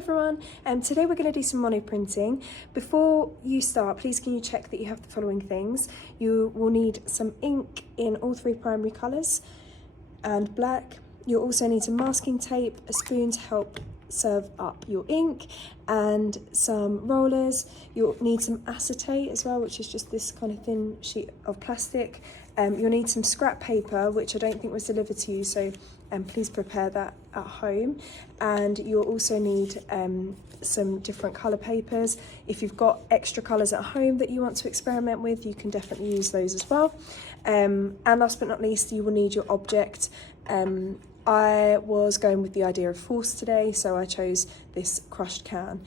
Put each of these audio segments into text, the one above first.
everyone, today we're going to do some mono printing. Before you start, please can you check that you have the following things. You will need some ink in all three primary colours and black. You'll also need some masking tape, a spoon to help serve up your ink, and some rollers. You'll need some acetate as well, which is just this kind of thin sheet of plastic. You'll need some scrap paper, which I don't think was delivered to you, so please prepare that at home. And you'll also need some different colour papers. If you've got extra colours at home that you want to experiment with, you can definitely use those as well. And last but not least, you will need your object. I was going with the idea of force today, so I chose this crushed can.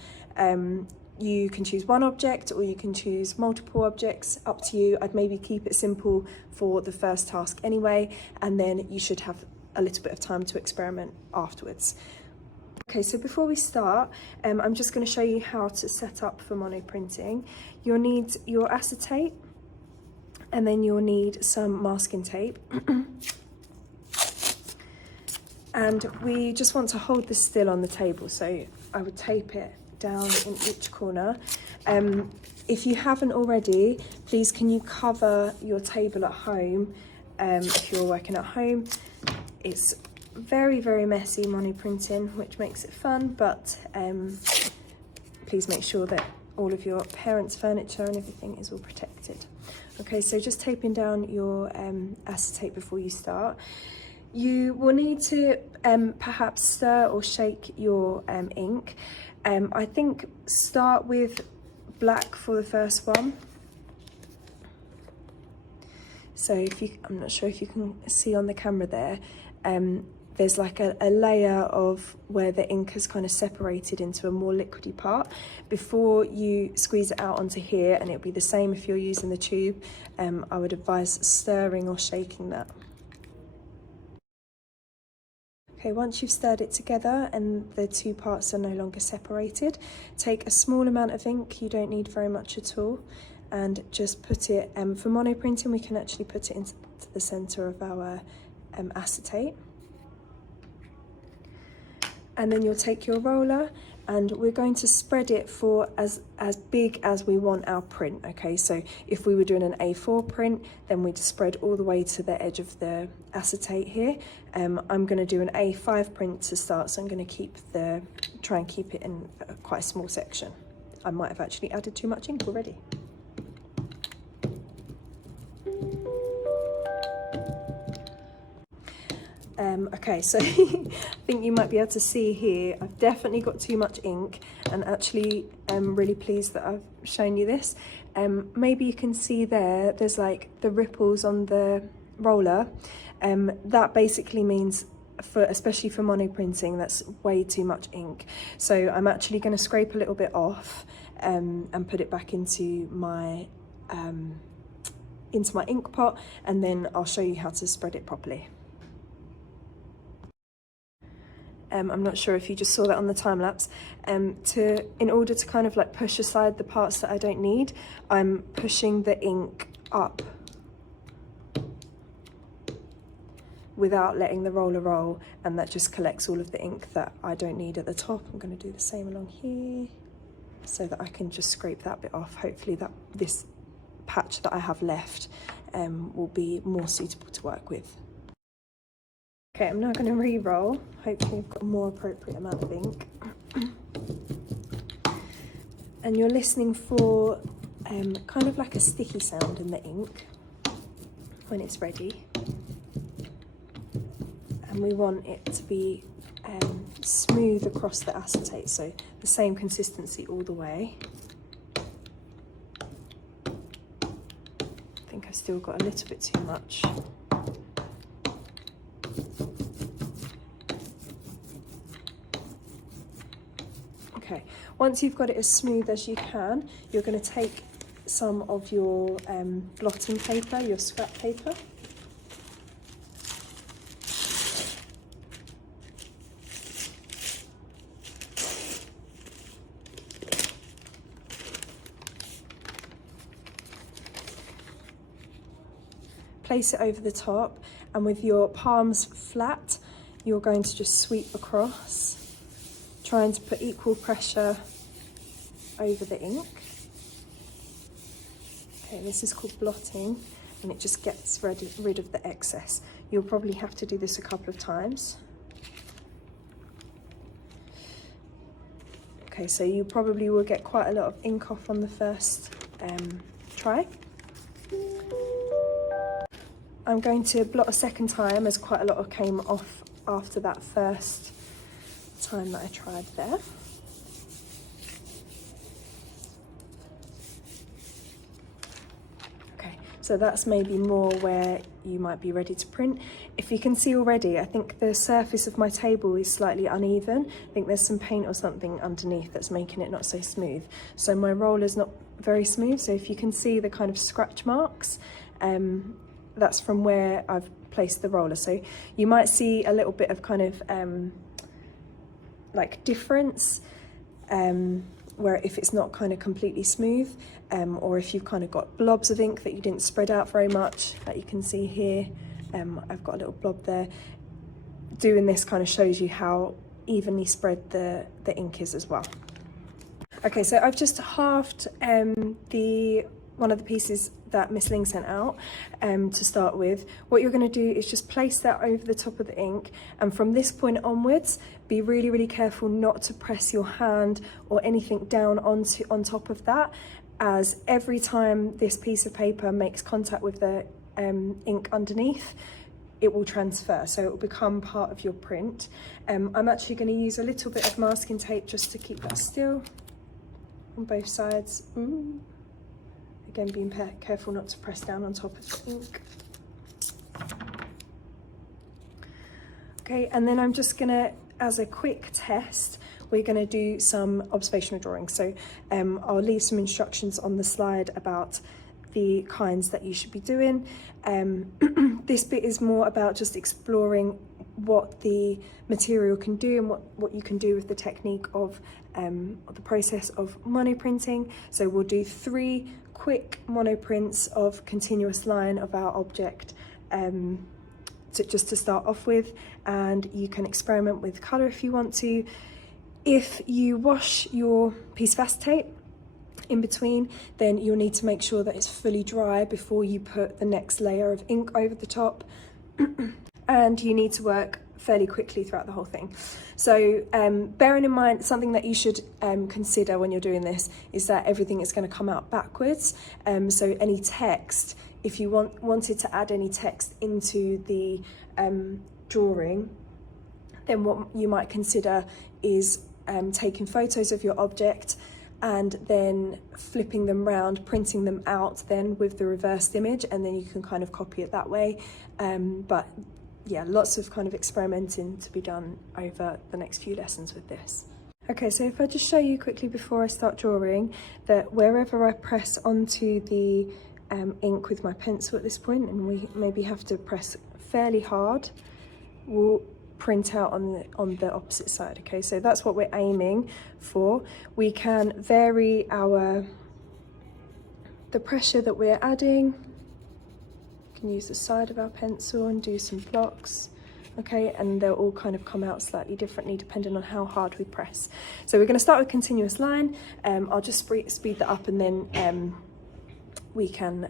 You can choose one object or you can choose multiple objects, up to you. I'd maybe keep it simple for the first task anyway, and then you should have a little bit of time to experiment afterwards. Okay, so before we start, I'm just going to show you how to set up for mono printing. You'll need your acetate, and then you'll need some masking tape. And we just want to hold this still on the table, so I would tape it down in each corner. If you haven't already, please can you cover your table at home if you're working at home. It's very, very messy mono printing, which makes it fun, but please make sure that all of your parents' furniture and everything is all protected. Okay, so just taping down your acetate before you start. You will need to perhaps stir or shake your ink. I think start with black for the first one. So if you, I'm not sure if you can see on the camera there, there's like a layer of where the ink has kind of separated into a more liquidy part before you squeeze it out onto here, and it'll be the same if you're using the tube. I would advise stirring or shaking that. Okay, once you've stirred it together and the two parts are no longer separated, take a small amount of ink, you don't need very much at all, and just put it, for mono printing we can actually put it into the centre of our acetate. And then you'll take your roller and we're going to spread it for as big as we want our print, okay? So if we were doing an A4 print, then we'd spread all the way to the edge of the acetate here. I'm gonna do an A5 print to start, so I'm gonna try and keep it in quite a small section. I might have actually added too much ink already. Okay, so I think you might be able to see here, I've definitely got too much ink, and actually I'm really pleased that I've shown you this. Maybe you can see there's like the ripples on the roller. That basically means, especially for mono printing, that's way too much ink. So I'm actually going to scrape a little bit off and put it back into my ink pot, and then I'll show you how to spread it properly. I'm not sure if you just saw that on the time lapse. In order to kind of like push aside the parts that I don't need, I'm pushing the ink up without letting the roller roll, and that just collects all of the ink that I don't need at the top. I'm going to do the same along here so that I can just scrape that bit off. Hopefully that this patch that I have left will be more suitable to work with. Okay, I'm now going to re-roll. Hopefully I've got a more appropriate amount of ink. And you're listening for kind of like a sticky sound in the ink when it's ready. And we want it to be smooth across the acetate, so the same consistency all the way. I think I've still got a little bit too much. Okay, once you've got it as smooth as you can, you're going to take some of your blotting paper, your scrap paper. Place it over the top, and with your palms flat, you're going to just sweep across. trying to put equal pressure over the ink. Okay, this is called blotting, and it just gets rid of the excess. You'll probably have to do this a couple of times. Okay, so you probably will get quite a lot of ink off on the first try. I'm going to blot a second time, as quite a lot of came off after that first time that I tried there. Okay, so that's maybe more where you might be ready to print. If you can see already, I think the surface of my table is slightly uneven. I think there's some paint or something underneath that's making it not so smooth. So my roller's not very smooth, so if you can see the kind of scratch marks, that's from where I've placed the roller. So you might see a little bit of kind of like difference where if it's not kind of completely smooth, or if you've kind of got blobs of ink that you didn't spread out very much, like you can see here. I've got a little blob there. Doing this kind of shows you how evenly spread the ink is as well. Okay, so I've just halved one of the pieces that Miss Ling sent out to start with. What you're going to do is just place that over the top of the ink, and from this point onwards, be really, really careful not to press your hand or anything down on top of that, as every time this piece of paper makes contact with the ink underneath, it will transfer, so it will become part of your print. I'm actually going to use a little bit of masking tape just to keep that still on both sides. Again, being careful not to press down on top of the ink. Okay, and then I'm just gonna, as a quick test, we're gonna do some observational drawing. So I'll leave some instructions on the slide about the kinds that you should be doing. This bit is more about just exploring what the material can do and what you can do with the technique of the process of monoprinting. So we'll do 3 quick monoprints of continuous line of our object just to start off with, and you can experiment with colour if you want to. If you wash your piece of acetate in between, then you'll need to make sure that it's fully dry before you put the next layer of ink over the top. And you need to work fairly quickly throughout the whole thing. So bearing in mind, something that you should consider when you're doing this is that everything is going to come out backwards. So any text, if you wanted to add any text into the drawing, then what you might consider is taking photos of your object and then flipping them round, printing them out then with the reversed image, and then you can kind of copy it that way. But yeah, lots of kind of experimenting to be done over the next few lessons with this. Okay, so if I just show you quickly before I start drawing, that wherever I press onto the ink with my pencil at this point, and we maybe have to press fairly hard, we'll print out on the opposite side. Okay, so that's what we're aiming for. We can vary the pressure that we're adding. Use the side of our pencil and do some blocks, okay, and they'll all kind of come out slightly differently depending on how hard we press. So we're going to start with continuous line. I'll just speed that up, and then we can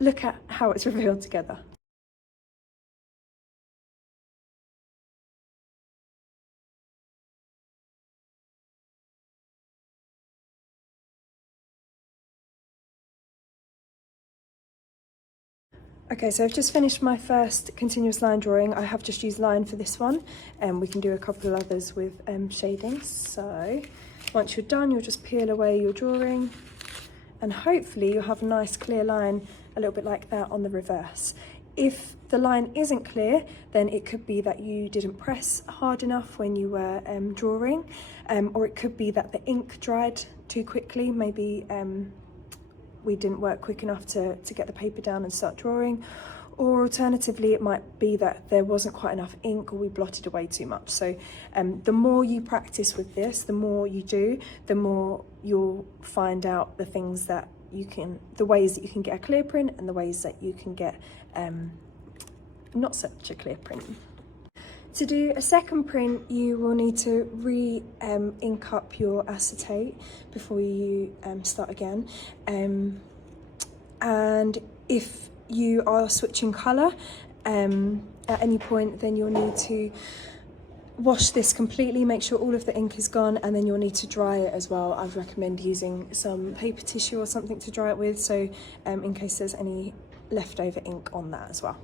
look at how it's revealed together. Okay, so I've just finished my first continuous line drawing. I have just used line for this one, and we can do a couple of others with shading. So once you're done, you'll just peel away your drawing, and hopefully you'll have a nice clear line, a little bit like that on the reverse. If the line isn't clear, then it could be that you didn't press hard enough when you were drawing, or it could be that the ink dried too quickly. Maybe we didn't work quick enough to get the paper down and start drawing, or alternatively it might be that there wasn't quite enough ink, or we blotted away too much. So the more you practice with this, the more you do, the more you'll find out the things that you can, the ways that you can get a clear print and the ways that you can get not such a clear print. To do a second print, you will need to ink up your acetate before you start again. And if you are switching colour at any point, then you'll need to wash this completely, make sure all of the ink is gone, and then you'll need to dry it as well. I'd recommend using some paper tissue or something to dry it with, so in case there's any leftover ink on that as well.